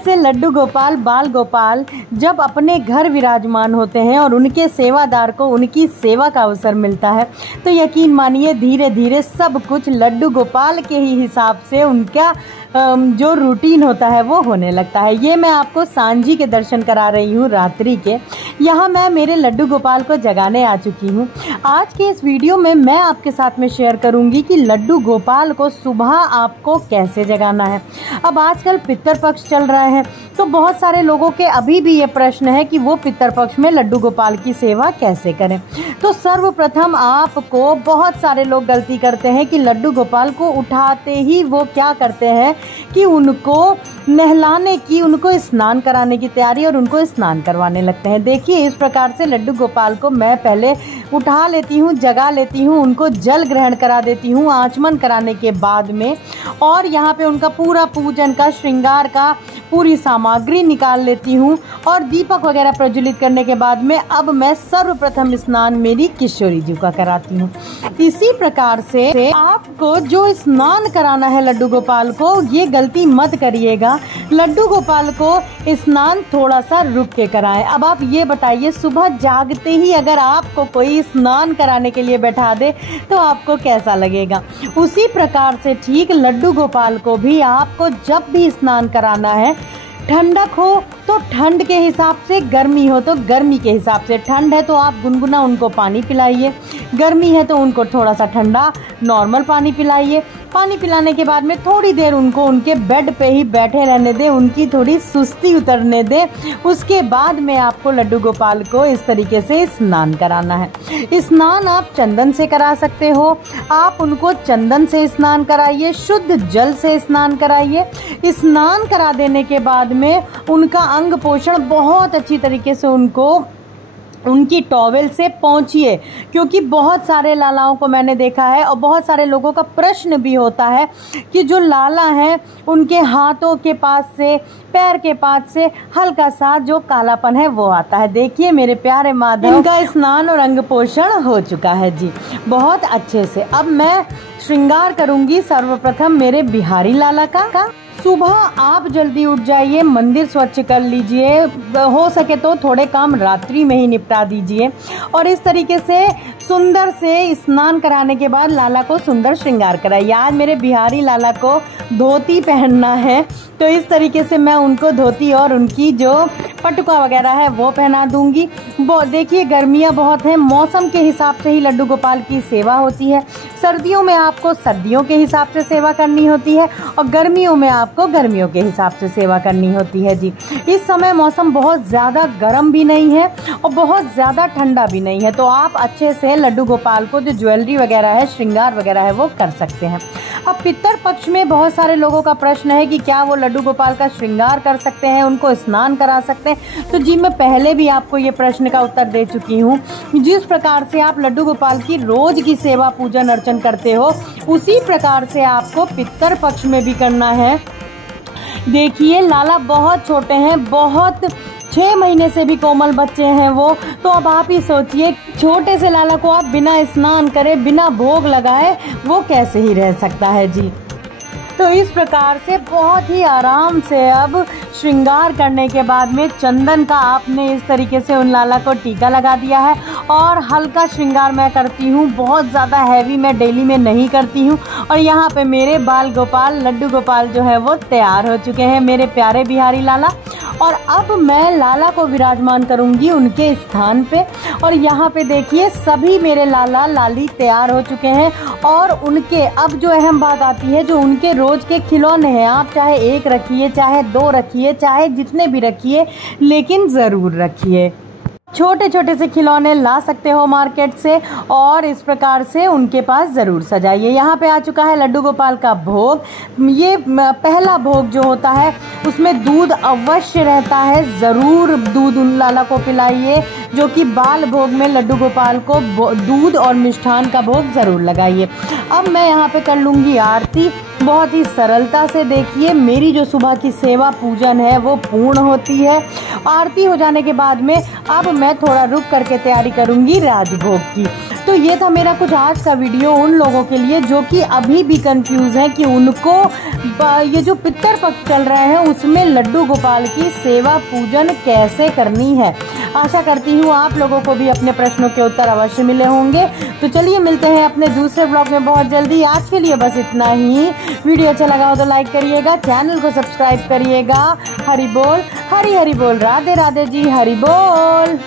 से लड्डू गोपाल बाल गोपाल जब अपने घर विराजमान होते हैं और उनके सेवादार को उनकी सेवा का अवसर मिलता है तो यकीन मानिए धीरे धीरे सब कुछ लड्डू गोपाल के ही हिसाब से उनका जो रूटीन होता है वो होने लगता है। ये मैं आपको सांझी के दर्शन करा रही हूँ रात्रि के। यहाँ मैं मेरे लड्डू गोपाल को जगाने आ चुकी हूँ। आज के इस वीडियो में मैं आपके साथ में शेयर करूँगी कि लड्डू गोपाल को सुबह आपको कैसे जगाना है। अब आजकल पितृपक्ष चल रहा है तो बहुत सारे लोगों के अभी भी ये प्रश्न है कि वो पितृपक्ष में लड्डू गोपाल की सेवा कैसे करें। तो सर्वप्रथम आपको, बहुत सारे लोग गलती करते हैं कि लड्डू गोपाल को उठाते ही वो क्या करते हैं कि उनको नहलाने की, उनको स्नान कराने की तैयारी और उनको स्नान करवाने लगते हैं। देखिए इस प्रकार से लड्डू गोपाल को मैं पहले उठा लेती हूँ, जगा लेती हूँ, उनको जल ग्रहण करा देती हूँ आचमन कराने के बाद में, और यहाँ पे उनका पूरा पूजन का, श्रृंगार का पूरी सामग्री निकाल लेती हूँ और दीपक वगैरह प्रज्वलित करने के बाद में अब मैं सर्वप्रथम स्नान मेरी किशोरी जी का कराती हूँ। इसी प्रकार से आपको जो स्नान कराना है लड्डू गोपाल को, ये गलती मत करिएगा। लड्डू गोपाल को स्नान थोड़ा सा रुक के कराएं। अब आप ये बताइए, सुबह जागते ही अगर आपको कोई स्नान कराने के लिए बैठा दे तो आपको कैसा लगेगा। उसी प्रकार से ठीक लड्डू गोपाल को भी आपको जब भी स्नान कराना है, ठंडक हो तो ठंड के हिसाब से, गर्मी हो तो गर्मी के हिसाब से। ठंड है तो आप गुनगुना उनको पानी पिलाइए, गर्मी है तो उनको थोड़ा सा ठंडा नॉर्मल पानी पिलाइए। पानी पिलाने के बाद में थोड़ी देर उनको उनके बेड पे ही बैठे रहने दें, उनकी थोड़ी सुस्ती उतरने दें। उसके बाद में आपको लड्डू गोपाल को इस तरीके से स्नान कराना है। स्नान आप चंदन से करा सकते हो, आप उनको चंदन से स्नान कराइए, शुद्ध जल से स्नान कराइए। स्नान करा देने के बाद में उनका अंग पोषण बहुत अच्छी तरीके से उनकी टॉवेल से पहुंचिए, क्योंकि बहुत सारे लालाओं को मैंने देखा है और बहुत सारे लोगों का प्रश्न भी होता है कि जो लाला हैं उनके हाथों के पास से, पैर के पास से हल्का सा जो कालापन है वो आता है। देखिए मेरे प्यारे माधव, इनका स्नान और अंग पोषण हो चुका है जी बहुत अच्छे से। अब मैं श्रृंगार करूंगी सर्वप्रथम मेरे बिहारी लाला का। सुबह आप जल्दी उठ जाइए, मंदिर स्वच्छ कर लीजिए, हो सके तो थोड़े काम रात्रि में ही निपटा दीजिए और इस तरीके से सुंदर से स्नान कराने के बाद लाला को सुंदर श्रृंगार कराइए। आज मेरे बिहारी लाला को धोती पहनना है तो इस तरीके से मैं उनको धोती और उनकी जो पटुका वगैरह है वो पहना दूंगी। देखिए गर्मियाँ बहुत हैं, मौसम के हिसाब से ही लड्डू गोपाल की सेवा होती है। सर्दियों में आपको सर्दियों के हिसाब से सेवा करनी होती है और गर्मियों में आपको गर्मियों के हिसाब से सेवा करनी होती है जी। इस समय मौसम बहुत ज़्यादा गर्म भी नहीं है और बहुत ज़्यादा ठंडा भी नहीं है, तो आप अच्छे से लड्डू गोपाल को जो ज्वेलरी वगैरह है, श्रृंगार वगैरह है वो कर सकते हैं। अब पितृपक्ष में बहुत सारे लोगों का प्रश्न है कि क्या वो लड्डू गोपाल का श्रृंगार कर सकते हैं, उनको स्नान करा सकते हैं। तो जी मैं पहले भी आपको ये प्रश्न का उत्तर दे चुकी हूँ। जिस प्रकार से आप लड्डू गोपाल की रोज की सेवा पूजन अर्चन करते हो उसी प्रकार से आपको पितृपक्ष में भी करना है। देखिए लाला बहुत छोटे हैं, बहुत 6 महीने से भी कोमल बच्चे हैं वो, तो अब आप ही सोचिए छोटे से लाला को आप बिना स्नान करे, बिना भोग लगाए वो कैसे ही रह सकता है जी। तो इस प्रकार से बहुत ही आराम से अब श्रृंगार करने के बाद में चंदन का आपने इस तरीके से उन लाला को टीका लगा दिया है और हल्का श्रृंगार मैं करती हूँ, बहुत ज़्यादा हैवी मैं डेली में नहीं करती हूँ। और यहाँ पे मेरे बाल गोपाल, लड्डू गोपाल जो है वो तैयार हो चुके हैं, मेरे प्यारे बिहारी लाला। और अब मैं लाला को विराजमान करूंगी उनके स्थान पे। और यहाँ पे देखिए सभी मेरे लाला लाली तैयार हो चुके हैं और उनके अब जो अहम बात आती है, जो उनके रोज के खिलौने हैं, आप चाहे 1 रखिए, चाहे 2 रखिए, चाहे जितने भी रखिए, लेकिन ज़रूर रखिए। छोटे छोटे से खिलौने ला सकते हो मार्केट से और इस प्रकार से उनके पास ज़रूर सजाइए। यहाँ पे आ चुका है लड्डू गोपाल का भोग। ये पहला भोग जो होता है उसमें दूध अवश्य रहता है, ज़रूर दूध उन लाला को पिलाइए। जो कि बाल भोग में लड्डू गोपाल को दूध और मिष्ठान का भोग ज़रूर लगाइए। अब मैं यहाँ पे कर लूँगी आरती। बहुत ही सरलता से देखिए मेरी जो सुबह की सेवा पूजन है वो पूर्ण होती है। आरती हो जाने के बाद में अब मैं थोड़ा रुक करके तैयारी करूँगी राजभोग की। तो ये था मेरा कुछ आज का वीडियो उन लोगों के लिए जो कि अभी भी कंफ्यूज हैं कि उनको ये जो पितृपक्ष चल रहे हैं उसमें लड्डू गोपाल की सेवा पूजन कैसे करनी है। आशा करती हूँ आप लोगों को भी अपने प्रश्नों के उत्तर अवश्य मिले होंगे। तो चलिए मिलते हैं अपने दूसरे ब्लॉग में बहुत जल्दी। आज के लिए बस इतना ही। वीडियो अच्छा लगा हो तो लाइक करिएगा, चैनल को सब्सक्राइब करिएगा। हरि बोल, हरि हरि बोल, राधे राधे जी, हरि बोल।